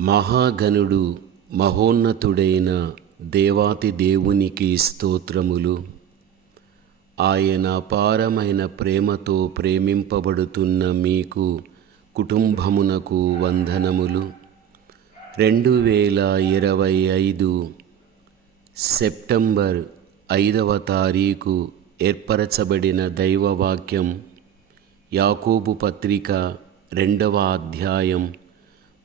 మహాగణుడు మహోన్నతుడైన దేవాతి దేవునికి స్తోత్రములు. ఆయన అపారమైన ప్రేమతో ప్రేమింపబడుతున్న మీకు కుటుంబమునకు వందనములు. రెండు వేల ఇరవై ఐదు సెప్టెంబర్ ఐదవ తారీఖు ఏర్పరచబడిన దైవవాక్యం యాకోబు పత్రిక రెండవ అధ్యాయం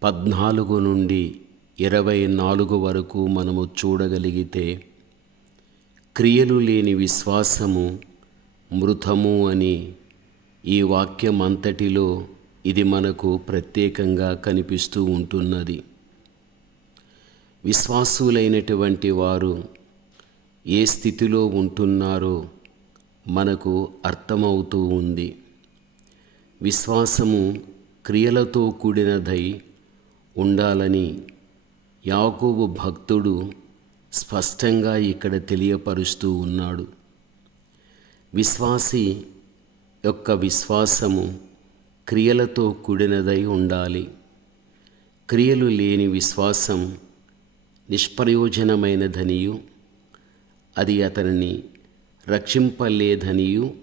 పద్నాలుగు నుండి ఇరవై నాలుగు వరకు మనము చూడగలిగితే క్రియలు లేని విశ్వాసము మృతము అని ఈ వాక్యం అంతటిలో ఇది మనకు ప్రత్యేకంగా కనిపిస్తూ ఉంటున్నది. విశ్వాసులైనటువంటి వారు ఏ స్థితిలో ఉంటున్నారో మనకు అర్థమవుతూ ఉంది. విశ్వాసము క్రియలతో కూడినదై ఉండాలని యాకోబు భక్తుడు స్పష్టంగా ఇక్కడ తెలియపరుస్తూ ఉన్నాడు. విశ్వాసి యొక్క విశ్వాసము క్రియలతో కూడినదై ఉండాలి. క్రియలు లేని విశ్వాసం నిష్ప్రయోజనమైనదనియు అది అతనిని రక్షింపలేదనియు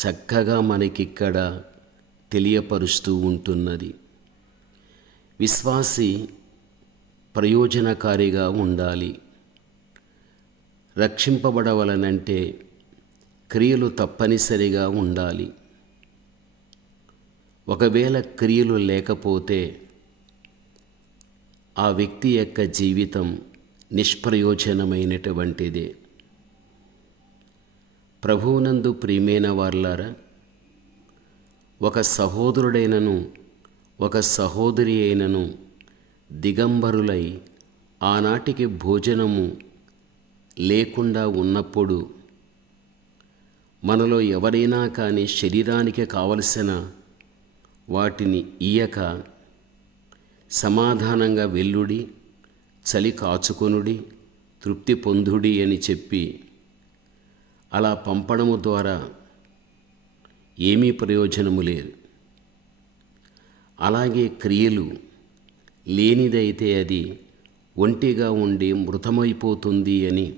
చక్కగా మనకిక్కడ తెలియపరుస్తూ ఉంటున్నది. విశ్వాసి ప్రయోజనకారిగా ఉండాలి. రక్షింపబడవలనంటే క్రియలు తప్పనిసరిగా ఉండాలి. ఒకవేళ క్రియలు లేకపోతే ఆ వ్యక్తి యొక్క జీవితం నిష్ప్రయోజనమైనటువంటిదే. ప్రభువునందు ప్రియమైన వార్లారా ఒక సహోదరుడైనను ఒక సహోదరి అయినను దిగంబరులై ఆనాటికి భోజనము లేకుండా ఉన్నప్పుడు మనలో ఎవరైనా కానీ శరీరానికి కావలసిన వాటిని ఇయ్యక సమాధానంగా వెల్లుడి చలి కాచుకొనుడి తృప్తి పొందుడి అని చెప్పి అలా పంపడము ద్వారా ఏమీ ప్రయోజనము లేదు. అలాగే క్రియలు లేనిదైతే అది ఒంటిగా ఉండి మృతమైపోతుంది అని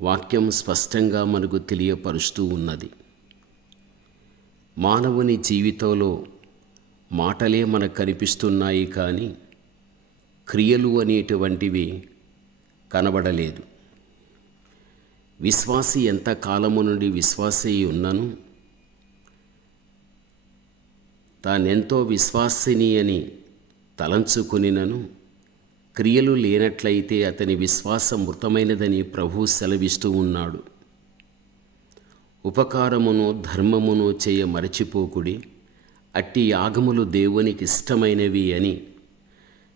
వాక్యం స్పష్టంగా మనకు తెలియపరుస్తూ ఉన్నది. మానవుని జీవితంలో మాటలే మనకు కనిపిస్తున్నాయి కానీ క్రియలు అనేటువంటివి కనబడలేదు. విశ్వాసి ఎంత కాలము నుండి విశ్వాసీ ఉన్నను తానెంతో విశ్వాసిని అని తలంచుకునినను. క్రియలు లేనట్లయితే అతని విశ్వాసం మృతమైనదని ప్రభు సెలవిస్తూ ఉన్నాడు. ఉపకారమును ధర్మమును చేయ మరచిపోకుడి. అట్టి యాగములు దేవునికి ఇష్టమైనవి అని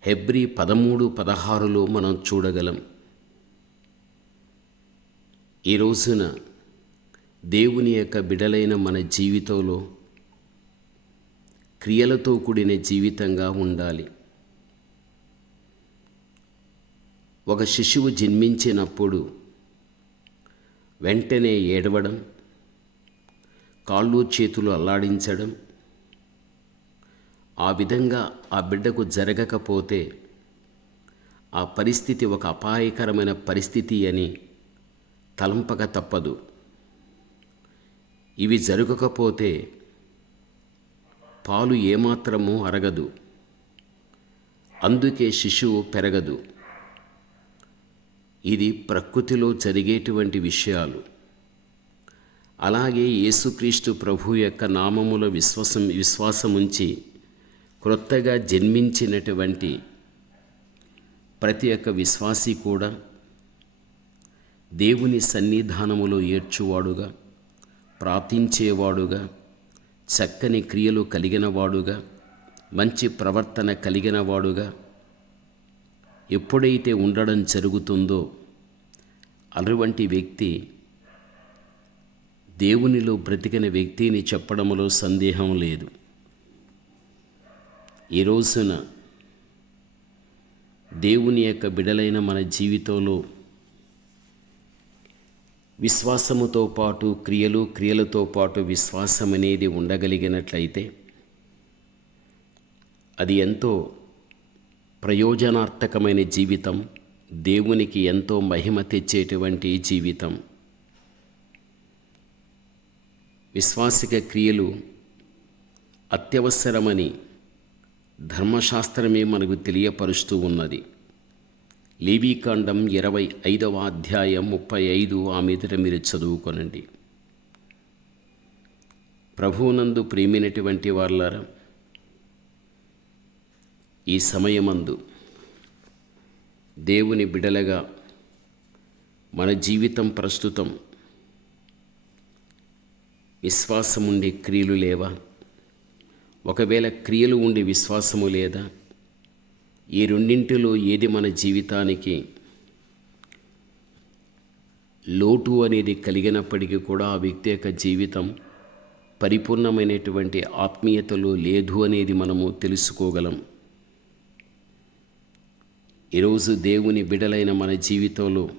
హెబ్రి పదమూడు పదహారులో మనం చూడగలం. ఈ రోజున దేవుని యొక్క బిడలైన మన జీవితంలో క్రియలతో కూడిన జీవితంగా ఉండాలి. ఒక శిశువు జన్మించినప్పుడు వెంటనే ఏడవడం కాళ్ళు చేతులు అల్లాడించడం ఆ విధంగా ఆ బిడ్డకు జరగకపోతే ఆ పరిస్థితి ఒక అపాయకరమైన పరిస్థితి అని తలంపక తప్పదు. ఇవి జరగకపోతే పాలు ఏమాత్రమూ అరగదు. అందుకే శిశువు పెరగదు. ఇది ప్రకృతిలో జరిగేటువంటి విషయాలు. అలాగే యేసుక్రీస్తు ప్రభు యొక్క నామముల విశ్వాసం విశ్వాసముంచి క్రొత్తగా జన్మించినటువంటి ప్రతి ఒక్క విశ్వాసి కూడా దేవుని సన్నిధానములో ఏడ్చువాడుగా ప్రార్థించేవాడుగా చక్కని క్రియలు కలిగినవాడుగా మంచి ప్రవర్తన కలిగినవాడుగా ఎప్పుడైతే ఉండడం జరుగుతుందో అటువంటి వ్యక్తి దేవునిలో బ్రతికిన వ్యక్తిని చెప్పడంలో సందేహం లేదు. ఈ రోజున దేవుని యొక్క బిడలైన మన జీవితంలో విశ్వాసముతో పాటు క్రియలు క్రియలతో పాటు విశ్వాసం అనేది ఉండగలిగినట్లయితే అది ఎంతో ప్రయోజనార్థకమైన జీవితం దేవునికి ఎంతో మహిమ తెచ్చేటువంటి జీవితం. విశ్వాసిక క్రియలు అత్యవసరమని ధర్మశాస్త్రమే మనకు తెలియపరుస్తూ ఉన్నది. లేవీకాండం ఇరవై ఐదవ అధ్యాయం ముప్పై ఐదు ఆ మీదట మీరు చదువుకొనండి. ప్రభువునందు ప్రేమినటువంటి వాళ్ళారా ఈ సమయమందు దేవుని బిడలగా మన జీవితం ప్రస్తుతం విశ్వాసముండి క్రియలు లేవా? ఒకవేళ క్రియలు ఉండి విశ్వాసము లేదా? ఈ రెండింటిలో ఏది మన జీవితానికి లోటు అనేది కలిగినప్పటికీ కూడా ఆ వ్యక్తి యొక్క జీవితం పరిపూర్ణమైనటువంటి ఆత్మీయతలో లేదు అనేది మనము తెలుసుకోగలం. ఈరోజు దేవుని బిడలైన మన జీవితంలో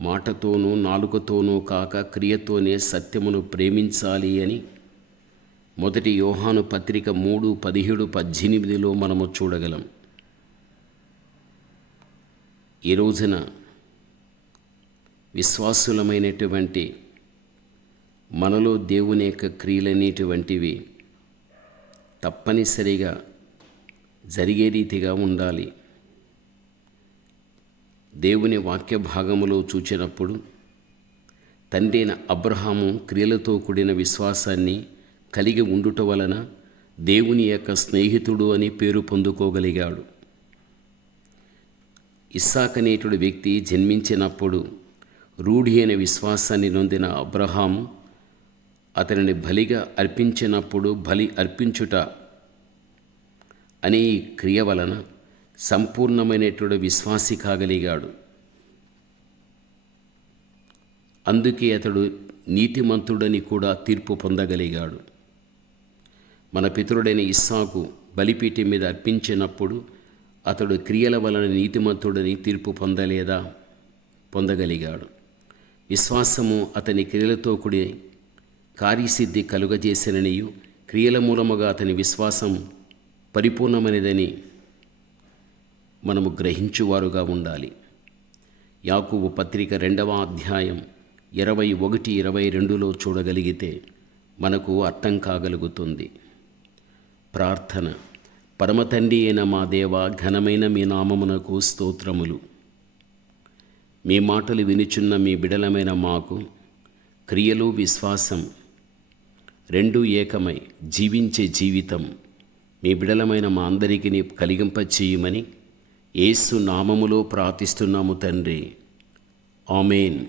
మాటతోనూ నాలుకతోనూ కాక క్రియతోనే సత్యమును ప్రేమించాలి అని మొదటి యోహాను పత్రిక మూడు పదిహేడు పద్దెనిమిదిలో మనము చూడగలం. ఈ రోజున విశ్వాసులమైనటువంటి మనలో దేవుని యొక్క క్రియలనేటువంటివి తప్పనిసరిగా జరిగే రీతిగా ఉండాలి. దేవుని వాక్య భాగములో చూచినప్పుడు తండ్రైన అబ్రహాము క్రియలతో కూడిన విశ్వాసాన్ని కలిగి ఉండుట వలన దేవుని యొక్క స్నేహితుడు అని పేరు పొందుకోగలిగాడు. ఇస్సాకనేటుడు వ్యక్తి జన్మించినప్పుడు రూఢి అయిన విశ్వాసాన్ని నొందిన అబ్రహాం అతనిని బలిగా అర్పించినప్పుడు బలి అర్పించుట అనే ఈ క్రియ వలన సంపూర్ణమైనటువంటి విశ్వాసి కాగలిగాడు. అందుకే అతడు నీతిమంతుడని కూడా తీర్పు పొందగలిగాడు. మన పితరుడైన ఇస్సాకు బలిపీఠం మీద అర్పించినప్పుడు అతడు క్రియల వలన నీతిమంతుడని తీర్పు పొందలేదా? పొందగలిగాడు. విశ్వాసము అతని క్రియలతో కూడి కార్యసిద్ధి కలుగజేసిననియు క్రియల మూలముగా అతని విశ్వాసం పరిపూర్ణమైనదని మనము గ్రహించువారుగా ఉండాలి. యాకుబు పత్రిక రెండవ అధ్యాయం ఇరవై ఒకటి ఇరవై రెండులో చూడగలిగితే మనకు అర్థం కాగలుగుతుంది. ప్రార్థన. పరమతండి అయిన మా దేవ ఘనమైన మీ నామమునకు స్తోత్రములు. మీ మాటలు వినుచున్న మీ బిడలమైన మాకు క్రియలు విశ్వాసం. రెండు ఏకమై జీవించే జీవితం మీ బిడలమైన మా అందరికీ కలిగింపచేయమని ఏసు నామములో ప్రార్థిస్తున్నాము తండ్రి. ఆమెన్.